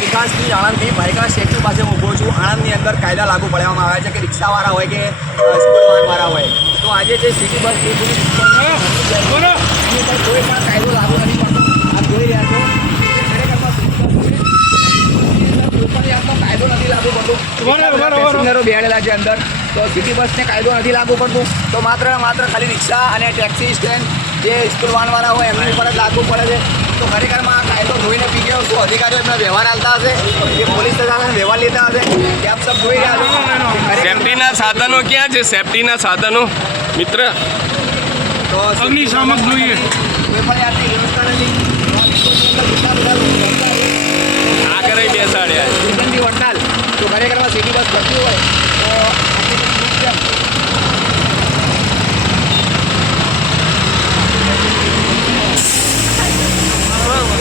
નિકાસની આણંદથી ભાઈકા સ્ટેચ્યુ પાસે હું ઊભો છું। આણંદની અંદર કાયદા લાગુ પાડવામાં આવ્યા છે કે રિક્ષાવાળા હોય કે સ્કૂલ વાનવાળા હોય, તો આજે જે સિટી બસ એની પર કોઈ પણ કાયદો લાગુ નથી પડતો। આપ જોઈ રહ્યા છો કાયદો નથી લાગુ પડતું, પેસેન્જરો બેહાડેલા છે અંદર, તો સિટી બસને કાયદો નથી લાગુ પડતું, તો માત્ર ખાલી રિક્ષા અને ટેક્સી સ્ટેન્ડ જે સ્કૂલ વાનવાળા હોય એમની ઉપર જ લાગુ પડે છે। તો ખરેખરમાં આ કાયદો જોઈને પી ગયો, શું અધિકારીઓ એમના વ્યવહાર હાલતા હશે, જે પોલીસ પ્રશાસન વ્યવહાર લેતા હશે, કે આપ સબ જોઈ રહ્યા છો। સેફ્ટીના સાધનો ક્યાં છે? સેફ્ટીના સાધનો મિત્ર તો અગ્નિશામક જોઈએ, કોઈ પણ જાતની વ્યવસ્થા નથી। આગળ બેસાડ્યા સિટીની વડતાલ, તો ખરેખરમાં સિટી બસ કરતી હોય તો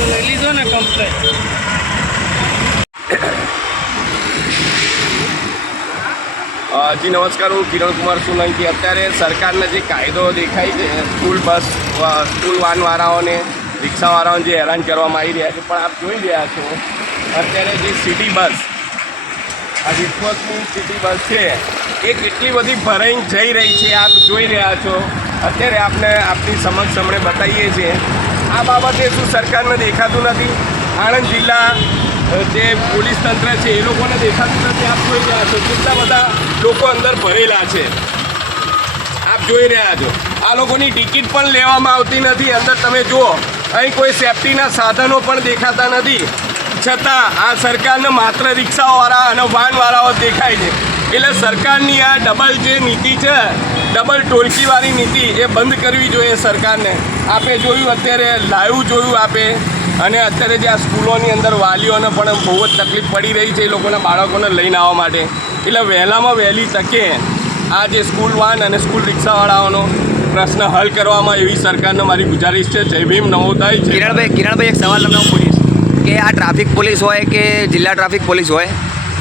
લઈ લીધો ને કમ્પ્લેટ। જી નમસ્કાર, હું કિરણ કુમાર સોલંકી। અત્યારે સરકારને જે કાયદો દેખાય છે સ્કૂલ બસ સ્કૂલ વાનવાળાઓને રિક્ષાવાળાઓને જે હેરાન કરવામાં આવી રહ્યા છે, પણ આપ જોઈ રહ્યા છો અત્યારે જે સિટી બસ આ વિશ્વની સિટી બસ છે એ કેટલી બધી ભરાઈને જઈ રહી છે, આપ જોઈ રહ્યા છો। અત્યારે આપની સમક્ષ અમને બતાવીએ છીએ। આ બાબતે શું સરકારને દેખાતું નથી? આણંદ જિલ્લા જે પોલીસ તંત્ર છે એ લોકોને દેખાતું નથી? આપ જોઈ રહ્યા છો કેટલા બધા લોકો અંદર ભરેલા છે, આપ જોઈ રહ્યા છો। આ લોકોની ટિકિટ પણ લેવામાં આવતી નથી અંદર, તમે જુઓ અહીં કોઈ સેફ્ટીના સાધનો પણ દેખાતા નથી, છતાં આ સરકારને માત્ર રિક્ષાવાળા અને વાનવાળાઓ જ દેખાય છે। એટલે સરકારની આ ડબલ જે નીતિ છે, ડબલ ટોળકીવાળી નીતિ, એ બંધ કરવી જોઈએ સરકારને। આપે જોયું અત્યારે લાઈવ જોયું આપે, અને અત્યારે જે આ સ્કૂલોની અંદર વાલીઓને પણ બહુ જ તકલીફ પડી રહી છે એ લોકોના બાળકોને લઈને આવવા માટે। એટલે વહેલામાં વહેલી તકે આ જે સ્કૂલ વાન અને સ્કૂલ રિક્ષાવાળાઓનો પ્રશ્ન હલ કરવામાં એવી સરકારને મારી ગુજારિશ છે। જય ભીમ, નમો તાઈ। કિરણભાઈ એક સવાલ તમને હું પૂછીશ કે આ ટ્રાફિક પોલીસ હોય કે જિલ્લા ટ્રાફિક પોલીસ હોય,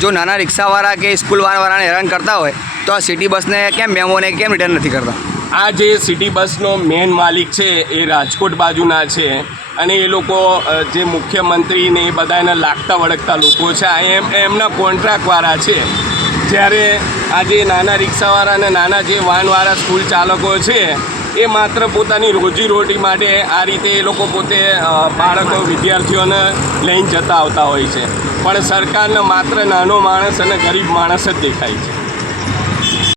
જો નાના રિક્ષાવાળા કે સ્કૂલ વાનવાળાને હેરાન કરતા હોય તો આ સિટી બસને કેમ મેમોને કેમ રિટર્ન નથી કરતા? આ જે સિટી બસનો મેન માલિક છે એ રાજકોટ બાજુના છે, અને એ લોકો જે મુખ્યમંત્રીને એ બધાને લાગતા વળગતા લોકો છે, આ એમના કોન્ટ્રાક્ટવાળા છે। જ્યારે આ જે નાના રિક્ષાવાળા અને નાના જે વાનવાળા સ્કૂલ ચાલકો છે એ માત્ર પોતાની રોજીરોટી માટે આ રીતે એ લોકો પોતે બાળકો વિદ્યાર્થીઓને લઈને જતા આવતા હોય છે, પણ સરકારને માત્ર નાનો માણસ અને ગરીબ માણસ જ દેખાય છે।